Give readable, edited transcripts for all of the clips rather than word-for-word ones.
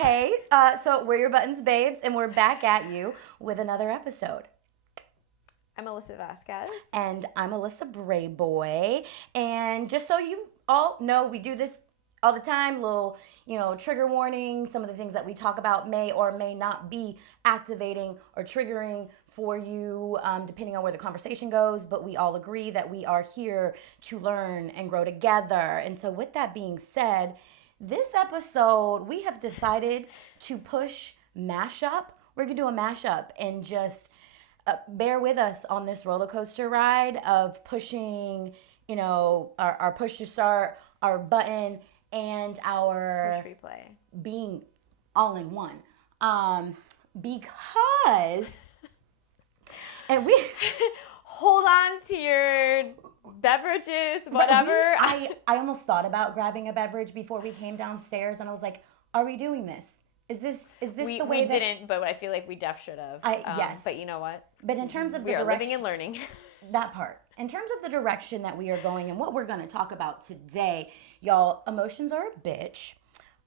Hey, so we're your Buttons babes, and we're back at you with another episode. I'm Alyssa Vasquez. And I'm Alyssa Brayboy. And just so you all know, we do this all the time, little, trigger warning. Some of the things that we talk about may or may not be activating or triggering for you, depending on where the conversation goes. But we all agree that we are here to learn and grow together. And so, with that being said, this episode, we have decided to push mashup. We're going to do a mashup and just bear with us on this roller coaster ride of pushing, our push to start, our button, and our push replay being all in one. Because, and we hold on to your beverages, whatever. I almost thought about grabbing a beverage before we came downstairs, and I was like, "Are we doing this? Is this the way we that..." didn't, but I feel like we should have. Yes. But you know what? But in terms of the we are direction, living and learning. That part. In terms of the direction that we are going and what we're going to talk about today, y'all, emotions are a bitch.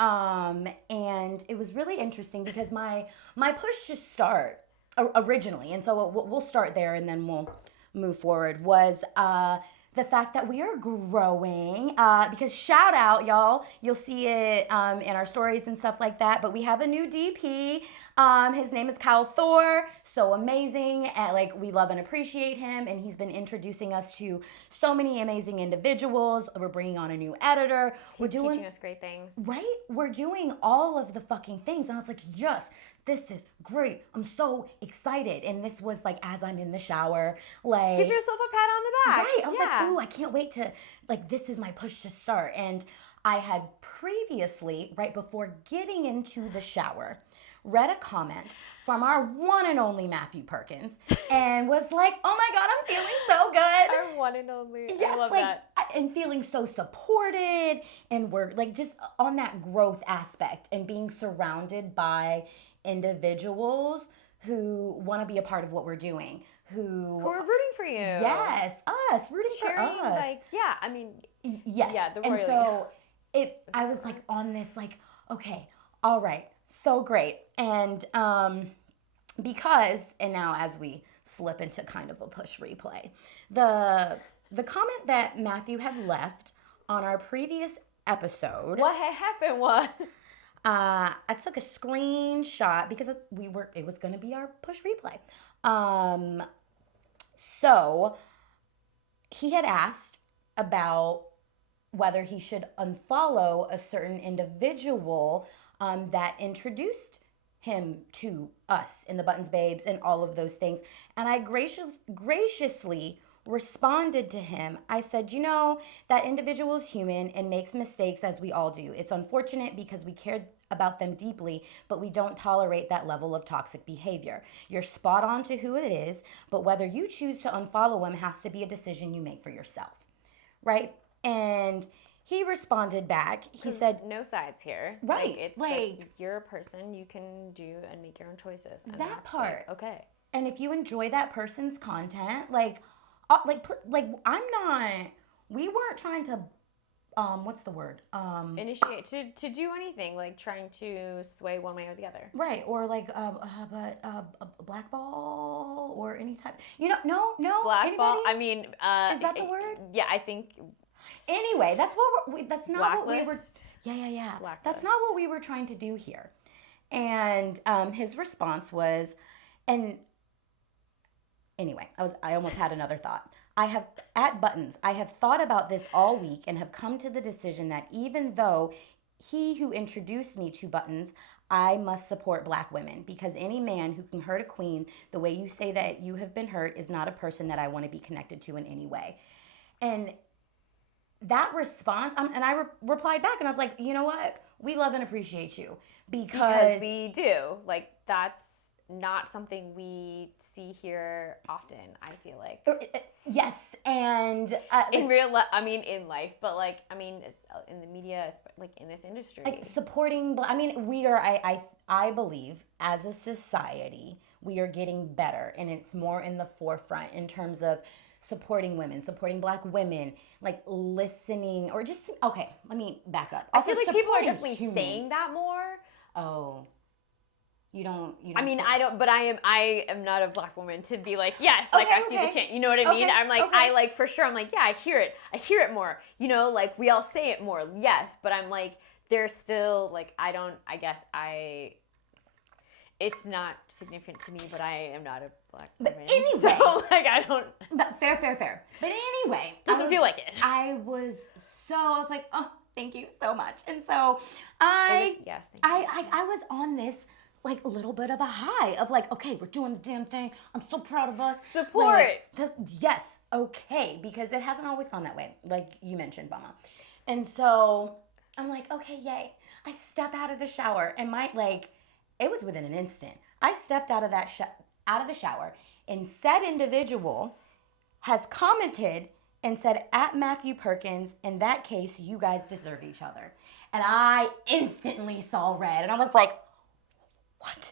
And it was really interesting because my push to start originally, and so we'll start there and then we'll move forward, was the fact that we are growing, because shout out, y'all, you'll see it in our stories and stuff like that, but we have a new DP. His name is Kyle Thor, so amazing, and we love and appreciate him, and he's been introducing us to so many amazing individuals. We're bringing on a new editor. He's teaching us great things. Right? We're doing all of the fucking things, and I was like, yes, this is great. I'm so excited. And this was as I'm in the shower, give yourself a pat on the back. Right. I was like, ooh, I can't wait to, this is my push to start. And I had previously, right before getting into the shower, read a comment from our one and only Matthew Perkins and was like, oh my God, I'm feeling so good. Our one and only. Yes, I love that. And feeling so supported, and we're just on that growth aspect and being surrounded by individuals who want to be a part of what we're doing, who are rooting for you. Yes, us rooting cheering, for us. Yes. Yeah, the and so I was on this okay, all right, so great, and because, and now as we slip into kind of a push replay, the comment that Matthew had left on our previous episode. What had happened was, I took a screenshot because it was going to be our push replay. So he had asked about whether he should unfollow a certain individual that introduced him to us in the Buttons Babes and all of those things. And I graciously responded to him. I said, that individual is human and makes mistakes, as we all do. It's unfortunate because we cared about them deeply, but we don't tolerate that level of toxic behavior. You're spot on to who it is, but whether you choose to unfollow him has to be a decision you make for yourself, right? And he responded back. He said, no sides here. Right. It's you're a person, you can do and make your own choices. And that part. Okay. And if you enjoy that person's content, we weren't trying to, what's the word? Initiate, to do anything, trying to sway one way or the other. Right, or blackball or any type, no. Blackball, anybody? Is that the word? Yeah, I think. Anyway, that's that's not Blacklist. What we were, yeah. Blacklist. That's not what we were trying to do here. And his response was, and anyway, I almost had another thought. I have thought about this all week and have come to the decision that even though he who introduced me to Buttons, I must support Black women, because any man who can hurt a queen the way you say that you have been hurt is not a person that I want to be connected to in any way. And that response, and I replied back and I was like, you know what? We love and appreciate you because we do. That's not something we see here often, I feel like. Yes, and in real life, in life, but in the media, in this industry, supporting. We are. I believe as a society, we are getting better, and it's more in the forefront in terms of supporting women, supporting Black women, listening, or just, okay, let me back up. I feel like people are definitely humans. saying that more. oh, you don't. I mean, I don't, but I am not a black woman to be like, yes, like Okay, I see the okay. change. You know what I mean? Okay, I'm like, okay. I like for sure. I'm like, yeah, I hear it more. You know, like we all say it more, yes. But I'm like, there's still like, I guess it's not significant to me, but I am not a black But woman. anyway. So like, I don't. But fair. But anyway, Doesn't feel like it. I was like, oh, thank you so much. And so Yes, thank you. I was on this like little bit of a high of like, okay, we're doing the damn thing. I'm so proud of us. Support. Like, yes, okay, because it hasn't always gone that way, like you mentioned, Mama. And so I'm like, okay, yay. I step out of the shower and it was within an instant. I stepped out of out of the shower, and said individual has commented and said, at Matthew Perkins, in that case, you guys deserve each other. And I instantly saw red, and I was like, what?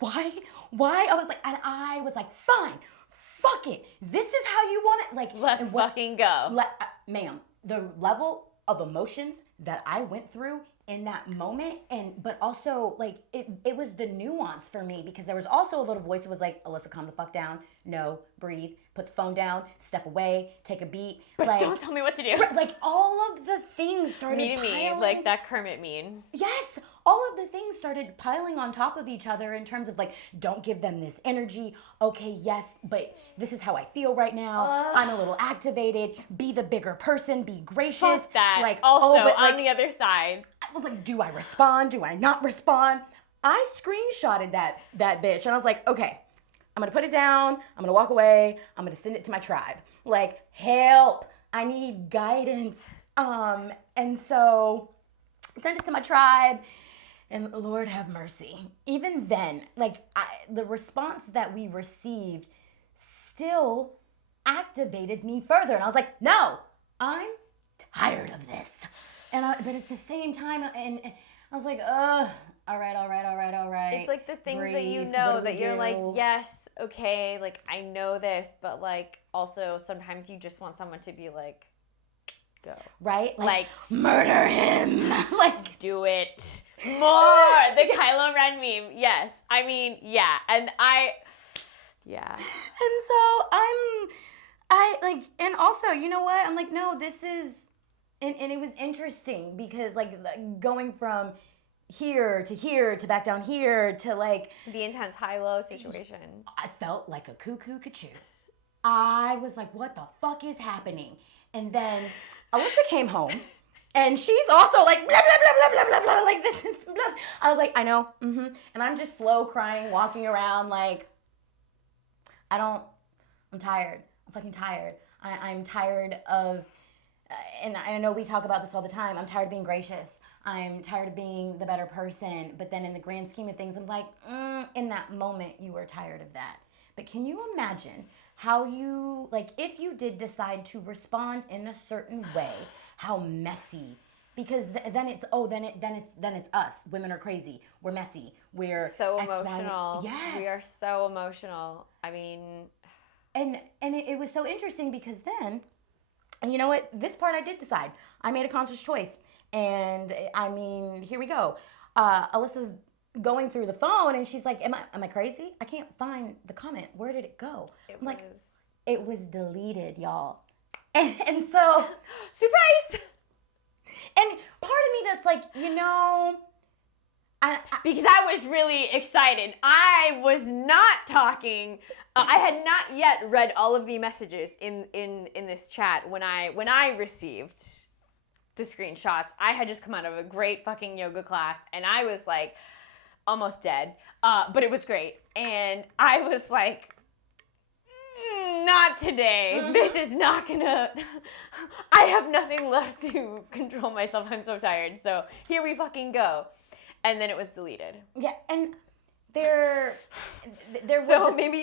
Why? I was like, fine, fuck it. This is how you want it. Like, Let's fucking go. Ma'am, the level of emotions that I went through in that moment, but also like it was the nuance for me, because there was also a little voice that was like, Alyssa, calm the fuck down. No, breathe, put the phone down, step away, take a beat. But like, don't tell me what to do. like all of the things started Me, piling. like that Kermit meme. Yes, all of the things started piling on top of each other in terms of like, don't give them this energy. Okay, yes, but this is how I feel right now. I'm a little activated. Be the bigger person. Be gracious. Fuck that. Like, also, but on the other side. I was like, do I respond? Do I not respond? I screenshotted that bitch, and I was like, okay, I'm gonna put it down. I'm gonna walk away. I'm gonna send it to my tribe. Like, help! I need guidance. And so send it to my tribe. And Lord have mercy. Even then, like the response that we received still activated me further. And I was like, no, I'm tired of this. But at the same time, and I was like, all right. It's like the things that you Breathe. know What do that we you're do? like, yes, okay, like I know this, but like also sometimes you just want someone to be like, go. Right? Like, murder him. Like, do it more. The Kylo Ren meme. Yes. I mean, yeah. And yeah. And so and also, you know what? I'm like, no, this is, and it was interesting because like going from here to back down here to like The intense high-low situation. I felt like a cuckoo cuckoo. I was like, what the fuck is happening? And then Alyssa came home, and she's also like, blah, blah, blah, blah, blah, blah, blah, like this is blah. I was like, I know, And I'm just slow crying, walking around like, I'm tired. I'm fucking tired. I'm tired of, and I know we talk about this all the time, I'm tired of being gracious. I'm tired of being the better person. But then in the grand scheme of things, I'm like, in that moment, you were tired of that. But can you imagine how you, like, if you did decide to respond in a certain way, how messy? Because then it's us. Women are crazy. We're messy. We're So X, Y, emotional. yes. We are so emotional. I mean, And it was so interesting because then, and you know what? This part I did decide. I made a conscious choice. And I mean, here we go. Alyssa's going through the phone and she's like, am I crazy? I can't find the comment. Where did it go? I'm like, it was deleted, y'all. And so, surprise! and part of me that's like, you know, because I was really excited. I was not talking. I had not yet read all of the messages in this chat when I received the screenshots. I had just come out of a great fucking yoga class, and I was like almost dead, but it was great. And I was like, not today. This is not gonna. I have nothing left to control myself. I'm so tired. So here we fucking go. And then it was deleted. Yeah, and there was so maybe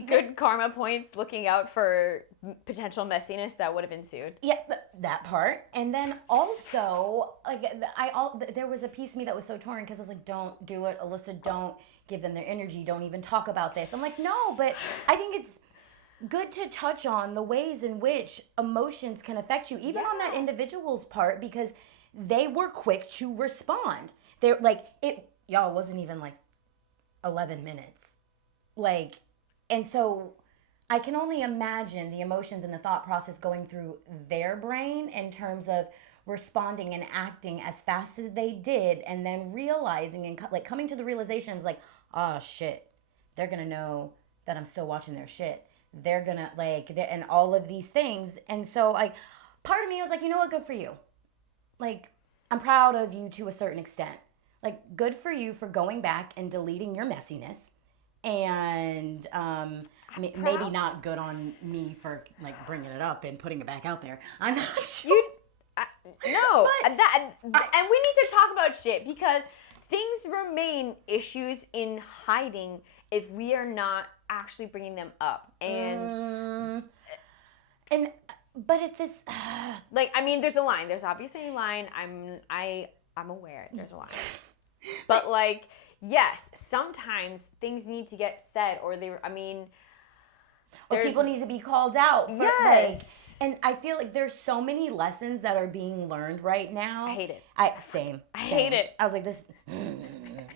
good karma points looking out for potential messiness that would have ensued. Yeah, that part. And then also, like, there was a piece of me that was so torn because I was like, don't do it, Alyssa, don't give them their energy, don't even talk about this. I'm like, no, but I think it's good to touch on the ways in which emotions can affect you, even on that individual's part, because they were quick to respond. They're like, it, y'all, wasn't even like 11 minutes. Like, and so I can only imagine the emotions and the thought process going through their brain in terms of responding and acting as fast as they did, and then realizing and like coming to the realization, was like, oh shit, they're gonna know that I'm still watching their shit. They're gonna like, and all of these things. And so, like, part of me was like, you know what, good for you. Like, I'm proud of you to a certain extent. Like, good for you for going back and deleting your messiness. And maybe not good on me for like bringing it up and putting it back out there. I'm not sure. No, and we need to talk about shit because things remain issues in hiding if we are not actually bringing them up. And but at this, like, I mean, there's a line. There's obviously a line. I'm aware there's a line. But like, yes, sometimes things need to get said, or or people need to be called out. Yes. Like, and I feel like there's so many lessons that are being learned right now. I hate it. Same. I hate it. I was like, this,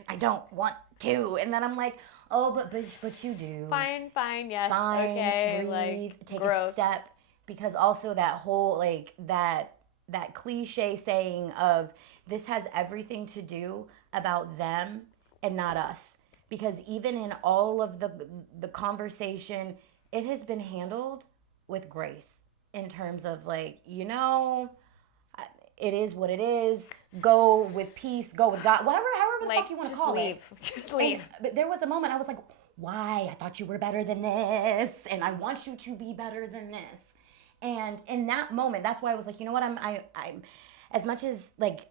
I don't want to. And then I'm like, oh, but you do. Fine, yes. Fine, okay, breathe, like, take growth. a step. Because also that whole, like, that cliche saying of this has everything to do about them and not us. Because even in all of the conversation, it has been handled with grace in terms of like, you know, it is what it is. Go with peace. Go with God. However the fuck you want to call it. Just leave. But there was a moment I was like, why? I thought you were better than this, and I want you to be better than this. And in that moment, that's why I was like, you know what? I'm as much as like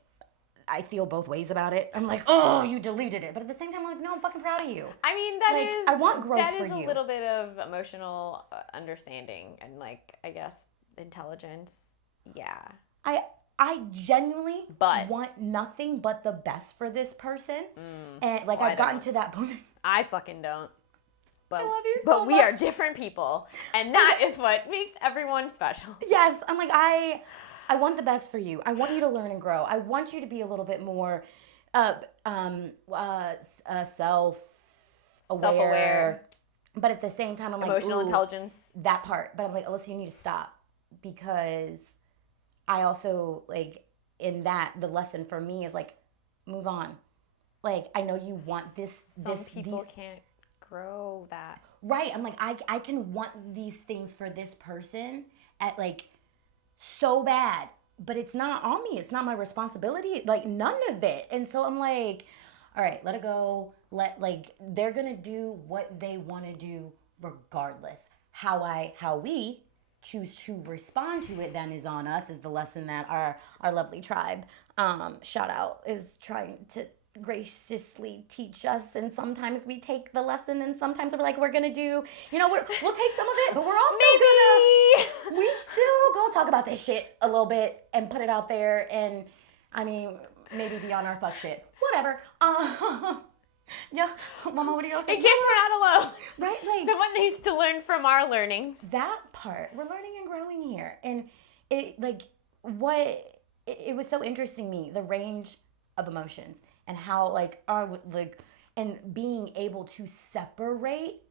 I feel both ways about it. I'm like, oh, you deleted it, but at the same time, I'm like, no, I'm fucking proud of you. I mean, I want growth for you. That is a little bit of emotional understanding and, like, I guess intelligence. Yeah. I genuinely want nothing but the best for this person, and like I've gotten to that point. I fucking don't. But, I love you but so we much. are different people, and that is what makes everyone special. Yes, I'm like, I want the best for you. I want you to learn and grow. I want you to be a little bit more self-aware. But at the same time, I'm like, emotional intelligence. That part. But I'm like, Alyssa, you need to stop, because I also, like, in that, the lesson for me is like, move on. Like, I know you want this. Some people can't grow that. Right. I'm like, I can want these things for this person at like so bad, but it's not on me. It's not my responsibility. Like, none of it. And so I'm like, all right, let it go. They're going to do what they want to do regardless. How we choose to respond to it then is on us, is the lesson that our lovely tribe, shout out, is trying to graciously teach us. And sometimes we take the lesson, and sometimes we're like, we're gonna do, we'll take some of it, but we're also we still gonna talk about this shit a little bit and put it out there, and I mean, maybe be on our fuck shit, whatever. Yeah, Mama, what do you say? In case we're not alone. Right? Like, someone needs to learn from our learnings. That part. We're learning and growing here. And it was so interesting to me, the range of emotions and how and being able to separate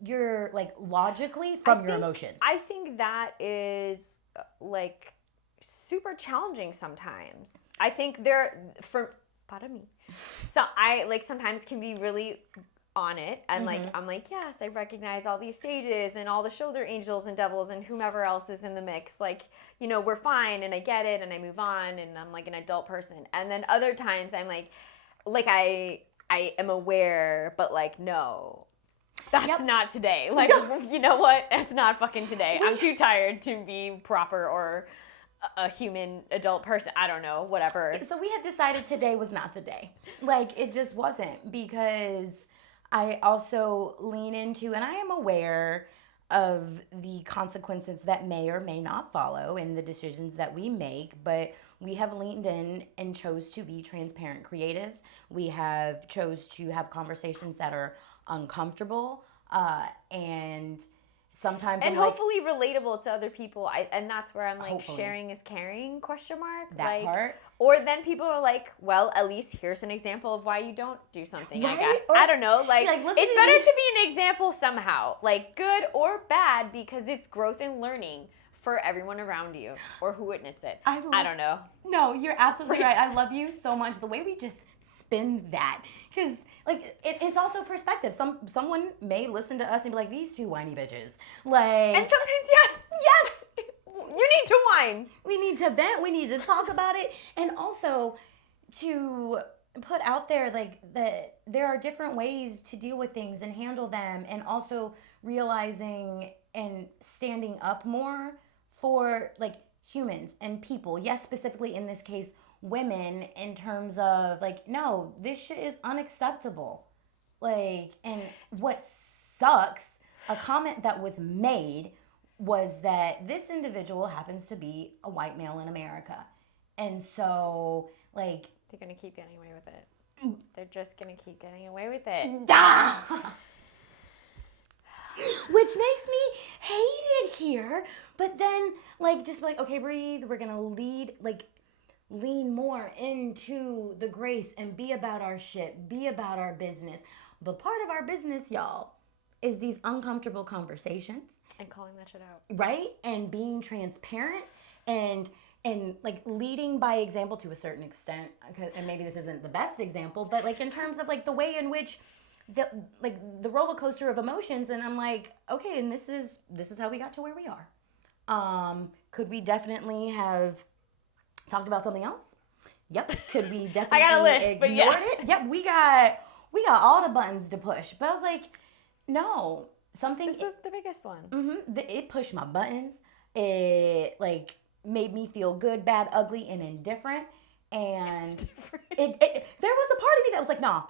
your logically from your emotions. I think that is like super challenging sometimes. I think pardon me. So I sometimes can be really on it, and I'm like, yes, I recognize all these stages and all the shoulder angels and devils and whomever else is in the mix. We're fine, and I get it, and I move on, and I'm like an adult person. And then other times I'm like I am aware, but no, that's not today. You know what? It's not fucking today. I'm too tired to be proper or a human adult person. I don't know, whatever. So we had decided today was not the day. It just wasn't, because I also lean into, and I am aware of the consequences that may or may not follow in the decisions that we make, but we have leaned in and chose to be transparent creatives. We have chose to have conversations that are uncomfortable, and sometimes and hopefully relatable to other people. And that's where I'm like, hopefully. Sharing is caring, ? That part. Or then people are like, well, at least here's an example of why you don't do something, I Right? guess. Or- I don't know. Like Like, listen it's to better me. to be an example somehow, like good or bad, because it's growth and learning for everyone around you or who witnessed it. I don't know. No, you're absolutely right. I love you so much. The way we just spin that, because like it's also perspective. Someone may listen to us and be like, these two whiny bitches. Like, And sometimes, yes, you need to whine. we need to vent. We need to talk about it, and also to put out there like that there are different ways to deal with things and handle them, and also realizing and standing up more for like humans and people. Yes, specifically in this case, women, in terms of like, no, this shit is unacceptable. Like, and what sucks, a comment that was made was that this individual happens to be a white male in America. And so, like, They're gonna keep getting away with it. They're just gonna keep getting away with it. which makes me hate it here. But then, like, just like, okay, breathe. We're gonna lean more into the grace and be about our shit, be about our business. But part of our business, y'all, is these uncomfortable conversations, And calling that shit out. right? And being transparent and like leading by example to a certain extent. And maybe this isn't the best example, but like in terms of like the way in which the roller coaster of emotions, and I'm like, okay, and this is how we got to where we are. Could we definitely have talked about something else? Yep. Could we definitely I got a list, but ignored yes. it? Yep, we got all the buttons to push. But I was like, no, something This was the biggest one. it pushed my buttons. It like made me feel good, bad, ugly, and indifferent. And it there was a part of me that was like, no.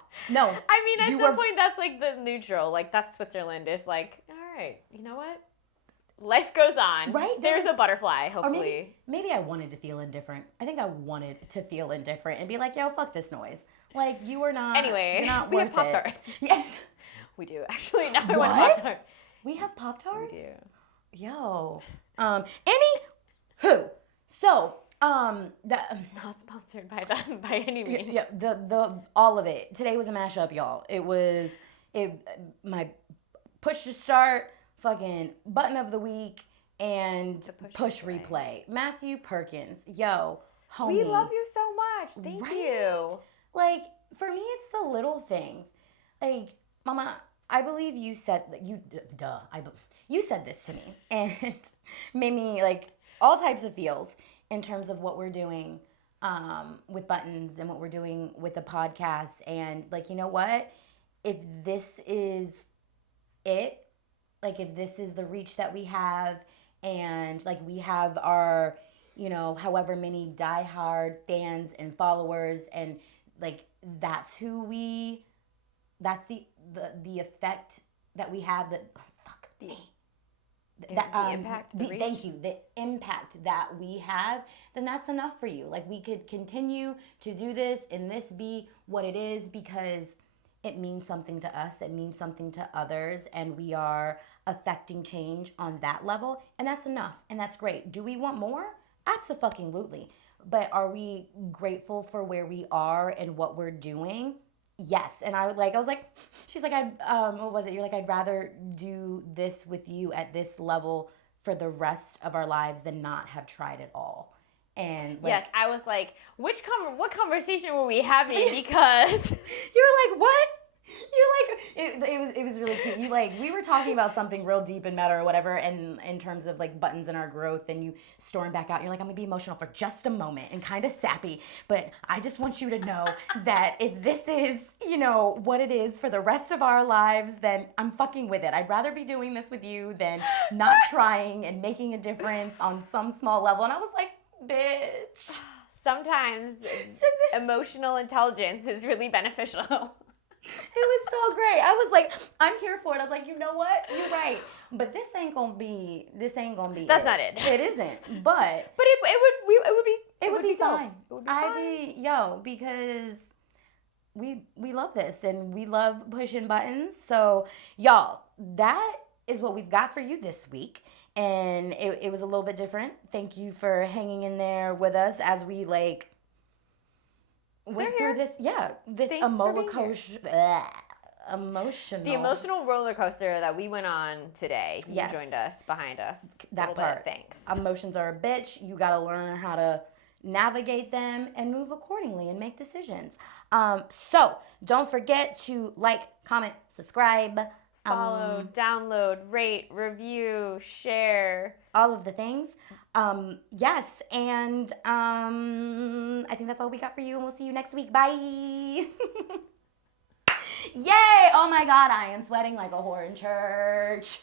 I mean, at you some were- point, that's like the neutral. Like, that's Switzerland is like, all right, you know what? Life goes on. Right? There's a butterfly, Or hopefully. maybe I wanted to feel indifferent. I think I wanted to feel indifferent and be like, yo, fuck this noise. Like, you are not. Anyway, you're not we have worth Pop-Tarts. it. Yes. We do. Actually, now I want What? Pop-Tart. We have Pop Tarts. We do. Yo. Anywho. So that. Not sponsored by them by any means. Yeah, the all of it. Today was a mashup, y'all. It was my push to start, fucking button of the week, and push replay. Matthew Perkins, yo, homie. We love you so much. Thank Right? you. Like, for me, it's the little things. Like, Mama, I believe you said you said this to me and made me like all types of feels in terms of what we're doing with buttons and what we're doing with the podcast. And like, you know what? If this is it, like if this is the reach that we have, and like we have our, you know, however many diehard fans and followers, and like that's the effect that we have, that fuck me. The impact, the reach. Thank you. The impact that we have, then that's enough for you. Like, we could continue to do this and this be what it is because it means something to us, it means something to others, and we are affecting change on that level, and that's enough, and that's great. Do we want more? Abso-fucking-lutely. But are we grateful for where we are and what we're doing? Yes. And I was like, she's like, what was it? You're like, I'd rather do this with you at this level for the rest of our lives than not have tried it all. And like, Yes, I was like, what conversation were we having? Because you were like, what? You're like, it was really cute. You like, we were talking about something real deep and meta or whatever, and in terms of like buttons and our growth, and you stormed back out. You're like, I'm gonna be emotional for just a moment and kind of sappy, but I just want you to know that if this is, you know, what it is for the rest of our lives, then I'm fucking with it. I'd rather be doing this with you than not trying and making a difference on some small level. And I was like, bitch. sometimes emotional intelligence is really beneficial. It was so great. I was like, I'm here for it. I was like, you know what? You're right. But this ain't gonna be. That's it. not it. It isn't. But it would be fine. It would be fine. Because we love this and we love pushing buttons. So y'all, that is what we've got for you this week. And it was a little bit different. Thank you for hanging in there with us as we like went They're through here. this Thanks for being emotional. The emotional roller coaster that we went on today. You Yes. joined us behind us. That Little part. Bit. Thanks. Emotions are a bitch. You got to learn how to navigate them and move accordingly and make decisions. So don't forget to like, comment, subscribe, Follow, download, rate, review, share. all of the things. Yes, and I think that's all we got for you, and we'll see you next week. Bye. Yay! Oh my God, I am sweating like a whore in church.